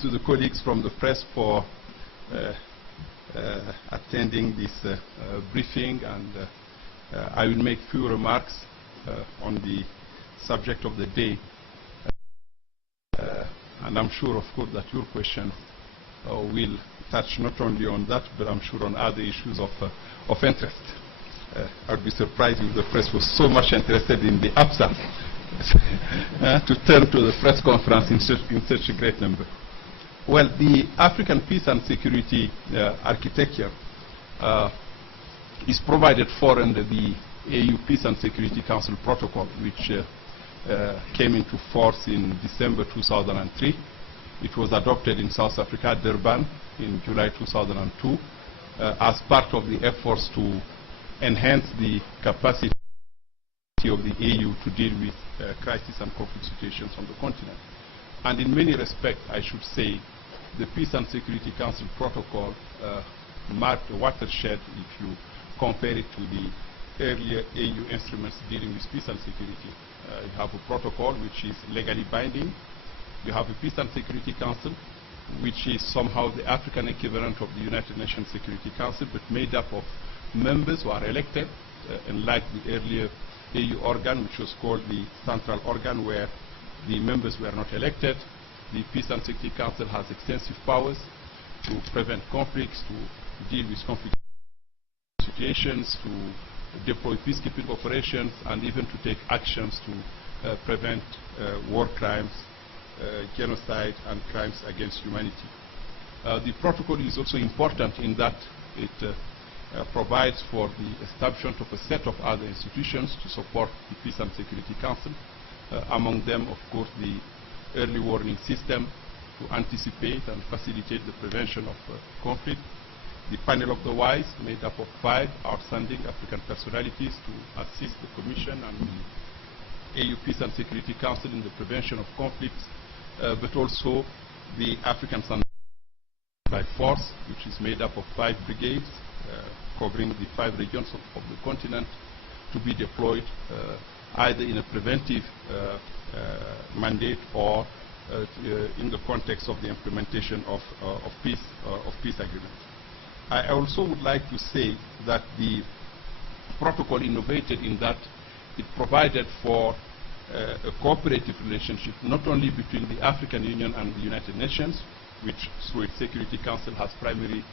thanks to the colleagues from the press for attending this briefing, and I will make few remarks on the subject of the day. And I'm sure, of course, that your question will touch not only on that, but I'm sure on other issues of interest. I would be surprised if the press was so much interested in the absence to turn to the press conference in such a great number. Well, the African peace and security architecture is provided for under the AU Peace and Security Council Protocol, which came into force in December 2003. It was adopted in South Africa, Durban, in July 2002, as part of the efforts to enhance the capacity of the AU to deal with crisis and conflict situations on the continent. And in many respects, I should say, the Peace and Security Council Protocol marked a watershed if you compare it to the earlier AU instruments dealing with peace and security. You have a protocol which is legally binding. You have a Peace and Security Council, which is somehow the African equivalent of the United Nations Security Council, but made up of members who are elected, unlike the earlier AU organ, which was called the Central Organ, where the members were not elected. The Peace and Security Council has extensive powers to prevent conflicts, to deal with conflict situations, to deploy peacekeeping operations, and even to take actions to prevent war crimes, genocide, and crimes against humanity. The protocol is also important in that it provides for the establishment of a set of other institutions to support the Peace and Security Council. Among them, of course, the early warning system to anticipate and facilitate the prevention of conflict. The panel of the wise, made up of 5 outstanding African personalities to assist the Commission and the AU Peace and Security Council in the prevention of conflicts, but also the African Sunlight Force, which is made up of 5 brigades covering the 5 regions of the continent, to be deployed either in a preventive mandate or in the context of the implementation of peace agreements. I also would like to say that the protocol innovated in that it provided for a cooperative relationship not only between the African Union and the United Nations, which through its Security Council has primary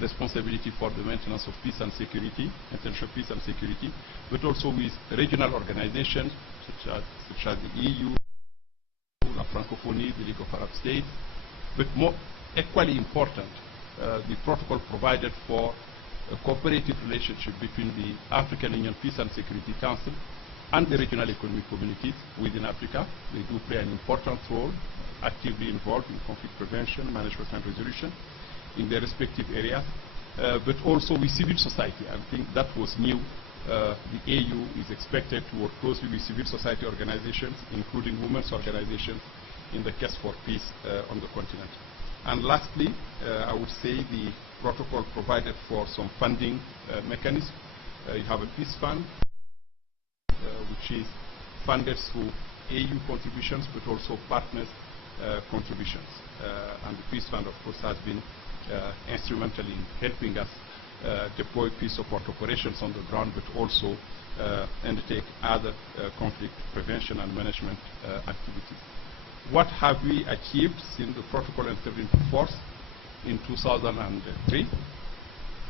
responsibility for the maintenance of peace and security, international peace and security, but also with regional organizations such as the EU, La Francophonie, the League of Arab States, but more equally important, the protocol provided for a cooperative relationship between the African Union Peace and Security Council and the regional economic communities within Africa. They do play an important role, actively involved in conflict prevention, management and resolution in their respective areas, but also with civil society. I think that was new. The AU is expected to work closely with civil society organizations, including women's organizations, in the quest for peace on the continent. And lastly, I would say the protocol provided for some funding mechanism. You have a peace fund, which is funded through AU contributions, but also partners' contributions. And the peace fund, of course, has been instrumental in helping us deploy peace support operations on the ground, but also undertake other conflict prevention and management activities. What have we achieved since the protocol entered into force in 2003?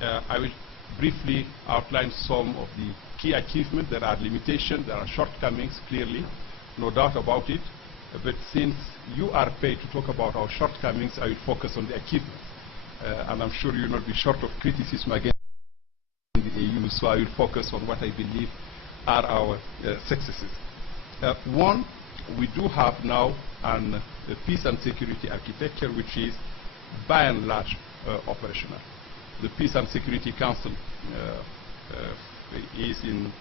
I will briefly outline some of the key achievements. There are limitations, there are shortcomings, clearly, no doubt about it. But since you are paid to talk about our shortcomings, I will focus on the achievements. And I'm sure you will not be short of criticism against the AU, so I will focus on what I believe are our successes. One, we do have now a peace and security architecture which is by and large operational. The Peace and Security Council is in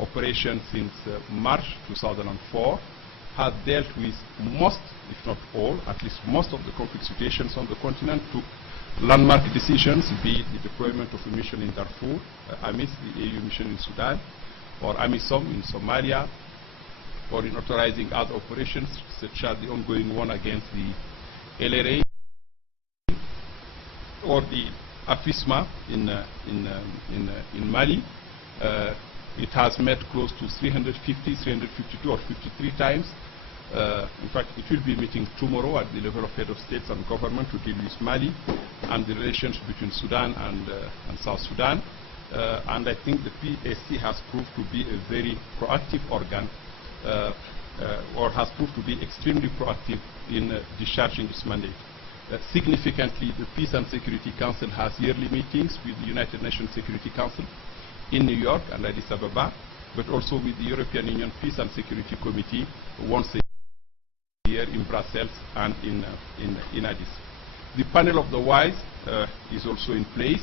operation since March 2004, has dealt with most, if not all, at least most of the conflict situations on the continent, took landmark decisions, be it the deployment of a mission in Darfur, AMIS, the AU mission in Sudan, or AMISOM in Somalia, or in authorizing other operations such as the ongoing one against the LRA or the AFISMA in Mali. It has met close to 350, 352 or 53 times. In fact, it will be meeting tomorrow at the level of head of states and government to deal with Mali and the relations between Sudan and South Sudan. And I think the PAC has proved to be a very proactive organ, or has proved to be extremely proactive in discharging its mandate. Significantly, the Peace and Security Council has yearly meetings with the United Nations Security Council in New York and Addis Ababa, but also with the European Union Peace and Security Committee once a year in Brussels and in Addis. The panel of the wise is also in place,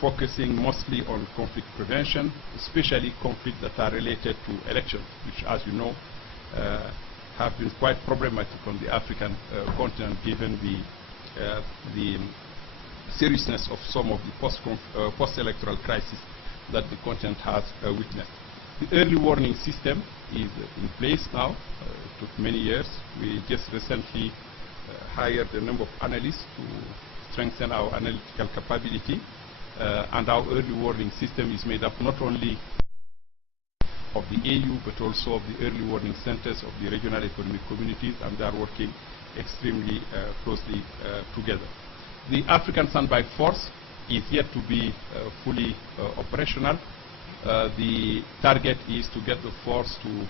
focusing mostly on conflict prevention, especially conflicts that are related to elections, which, as you know, have been quite problematic on the African continent, given the seriousness of some of the post-electoral crisis that the continent has witnessed. The early warning system is in place now. It took many years. We just recently hired a number of analysts to strengthen our analytical capability, and our early warning system is made up not only of the AU, but also of the early warning centers of the regional economic communities, and they are working extremely closely together. The African Standby Force is yet to be fully operational. The target is to get the force to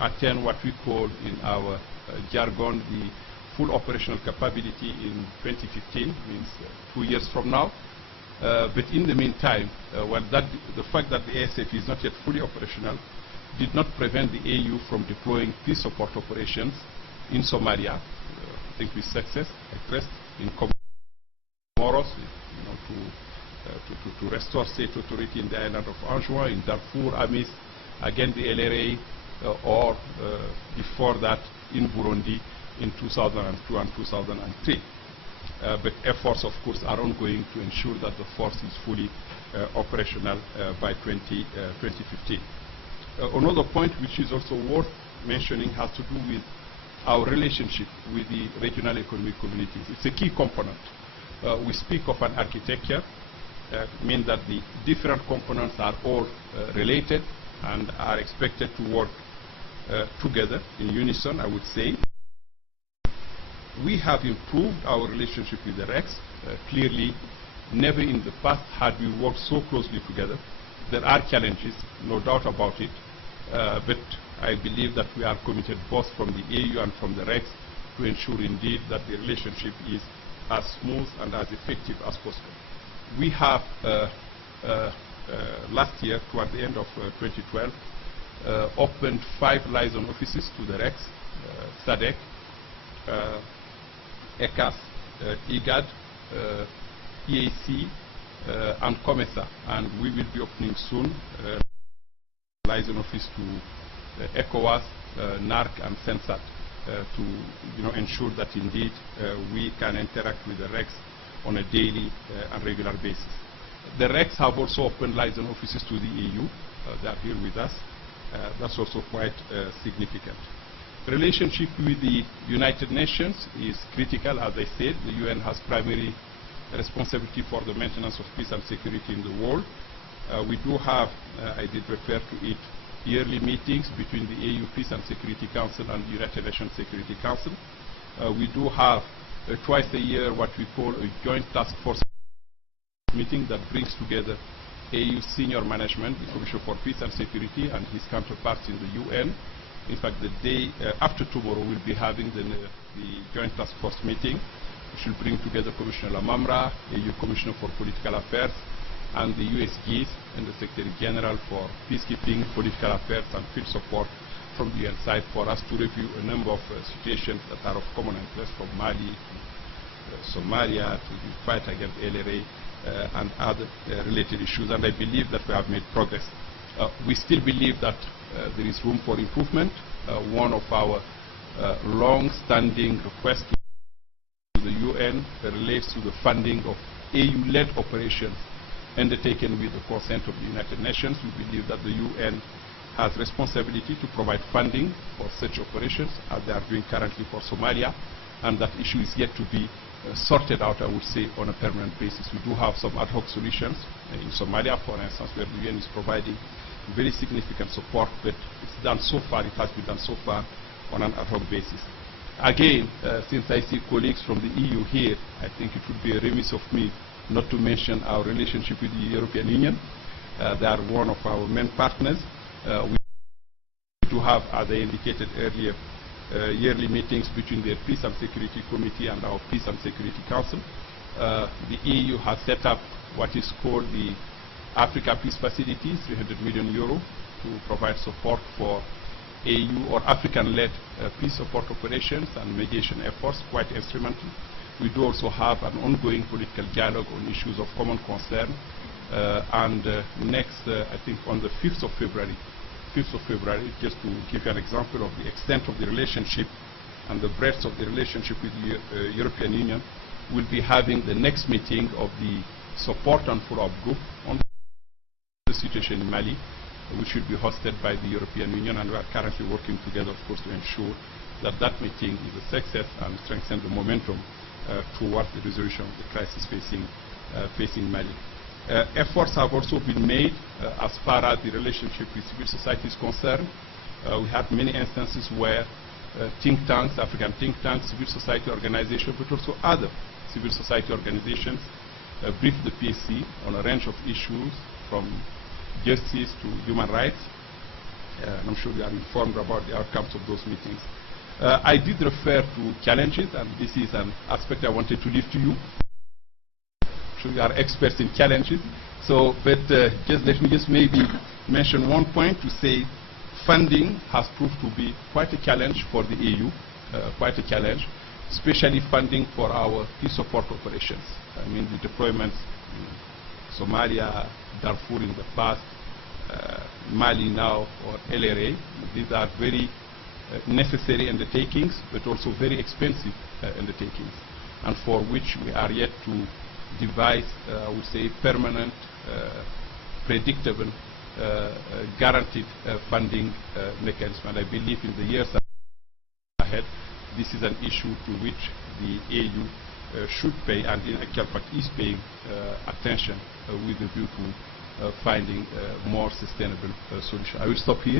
attain what we call in our jargon the full operational capability in 2015, means 2 years from now. But in the meantime, the fact that the ASF is not yet fully operational did not prevent the AU from deploying peace support operations in Somalia, I think with success, I trust, in Comoros, to restore state authority in the island of Anjouan, in Darfur, Amis, again the LRA, or before that in Burundi in 2002 and 2003. But efforts, of course, are ongoing to ensure that the force is fully operational by 2015. Another point which is also worth mentioning has to do with our relationship with the regional economic communities. It's a key component. We speak of an architecture, mean that the different components are all related and are expected to work together in unison, I would say. We have improved our relationship with the REX. Clearly, never in the past had we worked so closely together. There are challenges, no doubt about it, but I believe that we are committed both from the AU and from the REX to ensure indeed that the relationship is as smooth and as effective as possible. We have, last year, toward the end of 2012, opened 5 liaison offices to the REX, SADC, ECAS, IGAD, EAC, and COMESA, and we will be opening soon liaison office to ECOWAS, NARC, and CENSAT to ensure that indeed we can interact with the REX on a daily and regular basis. The REX have also opened liaison offices to the EU. They are here with us. That's also quite significant. Relationship with the United Nations is critical. As I said, the UN has primary responsibility for the maintenance of peace and security in the world. We do have, I did refer to it, yearly meetings between the AU Peace and Security Council and the United Nations Security Council. We do have twice a year what we call a joint task force meeting that brings together AU senior management, the Commissioner for Peace and Security, and his counterparts in the UN. In fact, the day after tomorrow, we'll be having the joint task force meeting, which will bring together Commissioner Lamamra, AU Commissioner for Political Affairs, and the USGs and the Secretary General for Peacekeeping, Political Affairs, and Field Support from the UN side for us to review a number of situations that are of common interest, from Mali to Somalia to the fight against LRA and other related issues. And I believe that we have made progress. We still believe that there is room for improvement. One of our long-standing requests to the UN relates to the funding of AU-led operations undertaken with the consent of the United Nations. We believe that the UN has responsibility to provide funding for such operations, as they are doing currently for Somalia, and that issue is yet to be sorted out, I would say, on a permanent basis. We do have some ad hoc solutions in Somalia, for instance, where the UN is providing very significant support, but it's done so far, it has been done so far on an ad hoc basis. Again, since I see colleagues from the EU here, I think it would be a remiss of me not to mention our relationship with the European Union. They are one of our main partners. We do have, as I indicated earlier, yearly meetings between their Peace and Security Committee and our Peace and Security Council. The EU has set up what is called the Africa Peace Facility, 300 million euro, to provide support for AU or African-led peace support operations and mediation efforts, quite instrumental. We do also have an ongoing political dialogue on issues of common concern. Next, I think on the 5th of February, just to give you an example of the extent of the relationship and the breadth of the relationship with the European Union, we'll be having the next meeting of the support and follow-up group on the situation in Mali, which will be hosted by the European Union, and we are currently working together, of course, to ensure that that meeting is a success and strengthen the momentum towards the resolution of the crisis facing Mali. Efforts have also been made as far as the relationship with civil society is concerned. We have many instances where think tanks, African think tanks, civil society organizations, but also other civil society organizations brief the PSC on a range of issues from justice to human rights. I'm sure you are informed about the outcomes of those meetings. I did refer to challenges, and this is an aspect I wanted to leave to you. I'm sure you are experts in challenges. So, but just let me just maybe mention one point to say funding has proved to be quite a challenge for the EU, quite a challenge, especially funding for our peace support operations. I mean, the deployments in Somalia, Darfur in the past, Mali now, or LRA. These are very necessary undertakings, but also very expensive undertakings, and for which we are yet to devise, I would say, permanent, predictable, guaranteed funding mechanism. And I believe in the years ahead, this is an issue to which the EU should pay, and in actual fact is paying attention with a view to finding more sustainable solution. I will stop here.